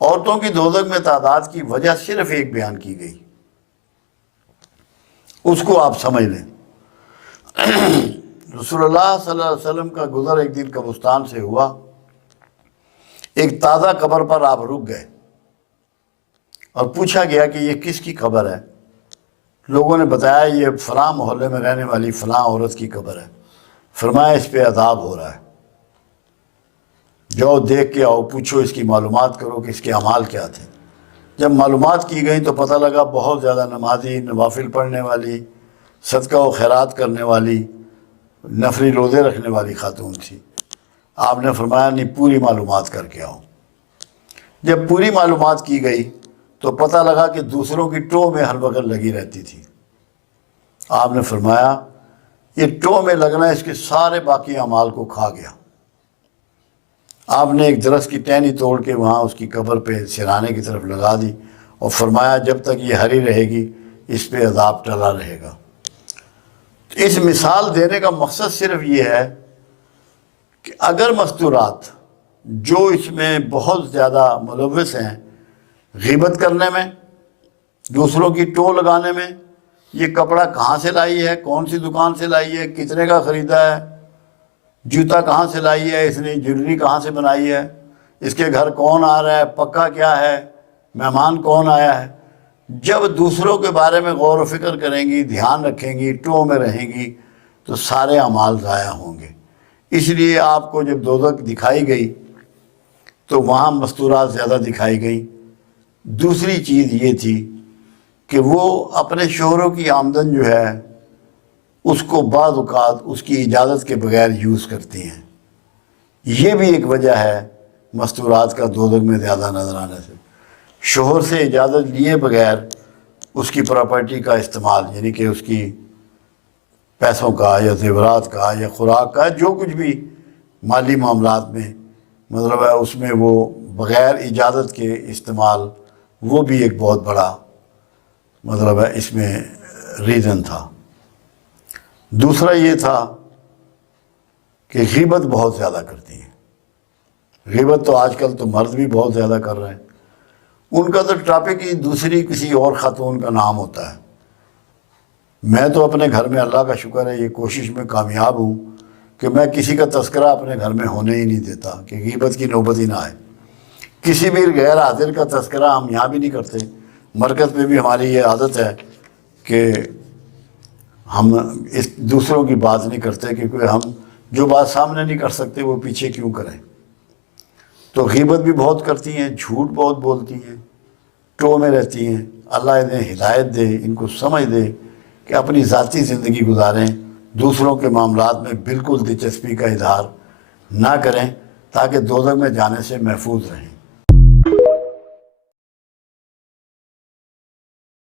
عورتوں کی دوزخ میں تعداد کی وجہ صرف ایک بیان کی گئی، اس کو آپ سمجھ لیں۔ رسول اللہ صلی اللہ علیہ وسلم کا گزر ایک دن قبرستان سے ہوا، ایک تازہ قبر پر آپ رک گئے اور پوچھا گیا کہ یہ کس کی قبر ہے؟ لوگوں نے بتایا یہ فلاں محلے میں رہنے والی فلاں عورت کی قبر ہے۔ فرمایا اس پہ عذاب ہو رہا ہے، جاؤ دیکھ کے آؤ، پوچھو اس کی معلومات کرو کہ اس کے اعمال کیا تھے۔ جب معلومات کی گئیں تو پتہ لگا بہت زیادہ نمازی، نوافل پڑھنے والی، صدقہ و خیرات کرنے والی، نفلی روزے رکھنے والی خاتون تھی۔ آپ نے فرمایا نہیں، پوری معلومات کر کے آؤ۔ جب پوری معلومات کی گئی تو پتہ لگا کہ دوسروں کی ٹو میں ہر وقت لگی رہتی تھی۔ آپ نے فرمایا یہ ٹو میں لگنا اس کے سارے باقی اعمال کو کھا گیا۔ آپ نے ایک درخت کی ٹہنی توڑ کے وہاں اس کی قبر پہ سرانے کی طرف لگا دی اور فرمایا جب تک یہ ہری رہے گی اس پہ عذاب ٹلا رہے گا۔ اس مثال دینے کا مقصد صرف یہ ہے کہ اگر مستورات جو اس میں بہت زیادہ ملوث ہیں، غیبت کرنے میں، دوسروں کی ٹو لگانے میں، یہ کپڑا کہاں سے لائی ہے، کون سی دکان سے لائی ہے، کتنے کا خریدا ہے، جوتا کہاں سے لائی ہے، اس نے جویلری کہاں سے بنائی ہے، اس کے گھر کون آ رہا ہے، پکا کیا ہے، مہمان کون آیا ہے، جب دوسروں کے بارے میں غور و فکر کریں گی، دھیان رکھیں گی، ٹو میں رہیں گی تو سارے اعمال ضائع ہوں گے۔ اس لیے آپ کو جب دوزخ دکھائی گئی تو وہاں مستورات زیادہ دکھائی گئی۔ دوسری چیز یہ تھی کہ وہ اپنے شوہروں کی آمدن جو ہے اس کو بعض اوقات اس کی اجازت کے بغیر یوز کرتی ہیں۔ یہ بھی ایک وجہ ہے مستورات کا دوزخ میں زیادہ نظر آنے سے۔ شوہر سے اجازت لیے بغیر اس کی پراپرٹی کا استعمال، یعنی کہ اس کی پیسوں کا یا زیورات کا یا خوراک کا، جو کچھ بھی مالی معاملات میں مطلب ہے اس میں وہ بغیر اجازت کے استعمال، وہ بھی ایک بہت بڑا مطلب ہے اس میں ریزن تھا۔ دوسرا یہ تھا کہ غیبت بہت زیادہ کرتی ہیں۔ غیبت تو آج کل تو مرد بھی بہت زیادہ کر رہے ہیں۔ ان کا تو ٹاپک ہی دوسری کسی اور خاتون کا نام ہوتا ہے۔ میں تو اپنے گھر میں اللہ کا شکر ہے یہ کوشش میں کامیاب ہوں کہ میں کسی کا تذکرہ اپنے گھر میں ہونے ہی نہیں دیتا کہ غیبت کی نوبت ہی نہ آئے۔ کسی بھی غیر حاضر کا تذکرہ ہم یہاں بھی نہیں کرتے۔ مرکز میں بھی ہماری یہ عادت ہے کہ ہم اس دوسروں کی بات نہیں کرتے، کیونکہ ہم جو بات سامنے نہیں کر سکتے وہ پیچھے کیوں کریں۔ تو غیبت بھی بہت کرتی ہیں، جھوٹ بہت بولتی ہیں، ٹو میں رہتی ہیں۔ اللہ انہیں ہدایت دے، ان کو سمجھ دے کہ اپنی ذاتی زندگی گزاریں، دوسروں کے معاملات میں بالکل دلچسپی کا اظہار نہ کریں تاکہ دوزخ میں جانے سے محفوظ رہیں۔